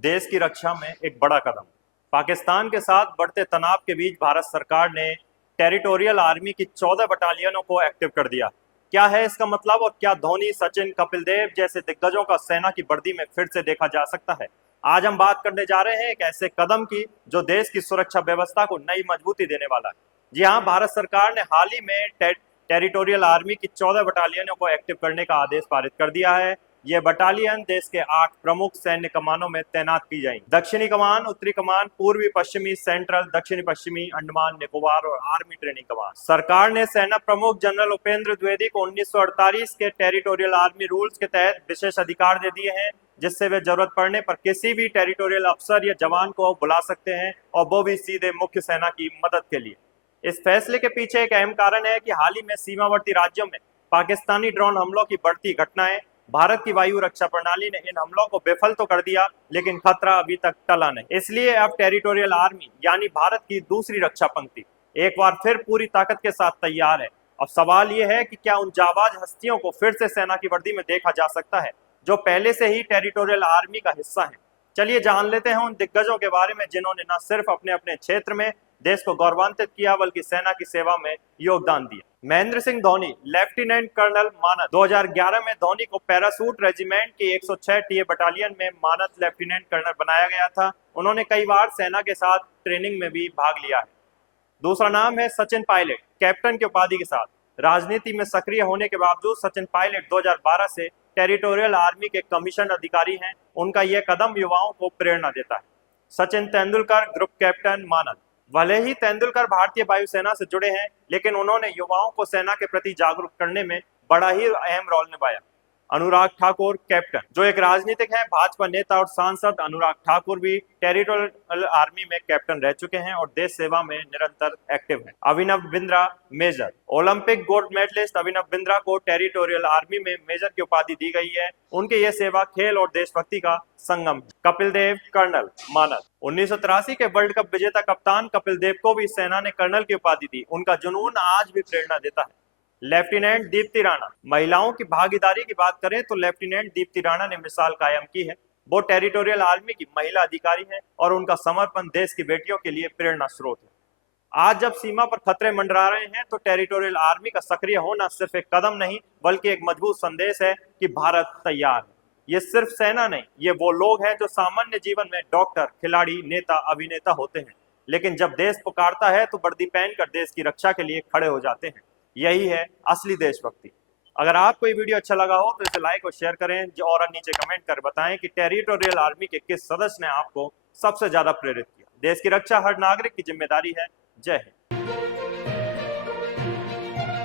देश की रक्षा में एक बड़ा कदम। पाकिस्तान के साथ बढ़ते तनाव के बीच भारत सरकार ने टेरिटोरियल आर्मी की 14 बटालियनों को एक्टिव कर दिया। क्या है इसका मतलब और क्या धोनी, सचिन, कपिल देव जैसे दिग्गजों का सेना की वर्दी में फिर से देखा जा सकता है? आज हम बात करने जा रहे हैं एक ऐसे कदम की जो देश की सुरक्षा व्यवस्था को नई मजबूती देने वाला है। जी हाँ, भारत सरकार ने हाल ही में टेरिटोरियल आर्मी की 14 बटालियनों को एक्टिव करने का आदेश पारित कर दिया है। ये बटालियन देश के 8 प्रमुख सैन्य कमानों में तैनात की जाएंगी। दक्षिणी कमान, उत्तरी कमान, पूर्वी पश्चिमी, सेंट्रल, दक्षिणी पश्चिमी, अंडमान निकोबार और आर्मी ट्रेनिंग कमान। सरकार ने सेना प्रमुख जनरल उपेंद्र द्विवेदी को 1948 के टेरिटोरियल आर्मी रूल्स के तहत विशेष अधिकार दे दिए हैं, जिससे वे जरूरत पड़ने पर किसी भी टेरिटोरियल अफसर या जवान को बुला सकते हैं, और वो भी सीधे मुख्य सेना की मदद के लिए। इस फैसले के पीछे एक अहम कारण है कि हाल ही में सीमावर्ती राज्यों में पाकिस्तानी ड्रोन हमलों की बढ़ती घटनाएं। भारत की वायु रक्षा प्रणाली ने इन हमलों को विफल तो कर दिया, लेकिन खतरा अभी तक टला नहीं। इसलिए अब टेरिटोरियल आर्मी यानी भारत की दूसरी रक्षा पंक्ति एक बार फिर पूरी ताकत के साथ तैयार है। अब सवाल यह है कि क्या उन जाबाज हस्तियों को फिर से सेना की वर्दी में देखा जा सकता है जो पहले से ही टेरिटोरियल आर्मी का हिस्सा है? चलिए जान लेते हैं उन दिग्गजों के बारे में जिन्होंने न सिर्फ अपने अपने क्षेत्र में देश को गौरवान्वित किया बल्कि सेना की सेवा में योगदान दिया। महेंद्र सिंह धोनी, लेफ्टिनेंट कर्नल मानद। 2011 में धोनी को पैरासूट रेजिमेंट की 106 टीए बटालियन में मानद लेफ्टिनेंट कर्नल बनाया गया था। उन्होंने कई बार सेना के साथ ट्रेनिंग में भी भाग लिया है। दूसरा नाम है सचिन पायलट, कैप्टन की उपाधि के साथ। राजनीति में सक्रिय होने के बावजूद सचिन पायलट 2012 से टेरिटोरियल आर्मी के कमीशन अधिकारी हैं। उनका यह कदम युवाओं को प्रेरणा देता है। सचिन तेंदुलकर, ग्रुप कैप्टन मानद। भले ही तेंदुलकर भारतीय वायुसेना से जुड़े हैं, लेकिन उन्होंने युवाओं को सेना के प्रति जागरूक करने में बड़ा ही अहम रोल निभाया। अनुराग ठाकुर, कैप्टन, जो एक राजनीतिक हैं, भाजपा नेता और सांसद अनुराग ठाकुर भी टेरिटोरियल आर्मी में कैप्टन रह चुके हैं और देश सेवा में निरंतर एक्टिव हैं। Abhinav Bindra, major. Olympic gold medallist Abhinav Bindra को टेरिटोरियल आर्मी में मेजर की उपाधि दी गई है। उनकी यह सेवा खेल और देशभक्ति का संगम है। कपिल देव, कर्नल मानद। 1983 के वर्ल्ड कप विजेता कप्तान कपिल देव को भी सेना ने कर्नल की उपाधि दी। उनका जुनून आज भी प्रेरणा देता है। लेफ्टिनेंट दीप्ति राणा। महिलाओं की भागीदारी की बात करें तो लेफ्टिनेंट दीप्ति राणा ने मिसाल कायम की है। वो टेरिटोरियल आर्मी की महिला अधिकारी हैं और उनका समर्पण देश की बेटियों के लिए प्रेरणा स्रोत है। आज जब सीमा पर खतरे मंडरा रहे हैं तो टेरिटोरियल आर्मी का सक्रिय होना सिर्फ एक कदम नहीं बल्कि एक मजबूत संदेश है कि भारत तैयार है। ये सिर्फ सेना नहीं, ये वो लोग हैं जो सामान्य जीवन में डॉक्टर, खिलाड़ी, नेता, अभिनेता होते हैं, लेकिन जब देश पुकारता है तो वर्दी पहनकर देश की रक्षा के लिए खड़े हो जाते हैं। यही है असली देशभक्ति। अगर आपको ये वीडियो अच्छा लगा हो तो इसे लाइक और शेयर करें और नीचे कमेंट कर बताएं कि टेरिटोरियल आर्मी के किस सदस्य ने आपको सबसे ज्यादा प्रेरित किया। देश की रक्षा हर नागरिक की जिम्मेदारी है। जय हिंद।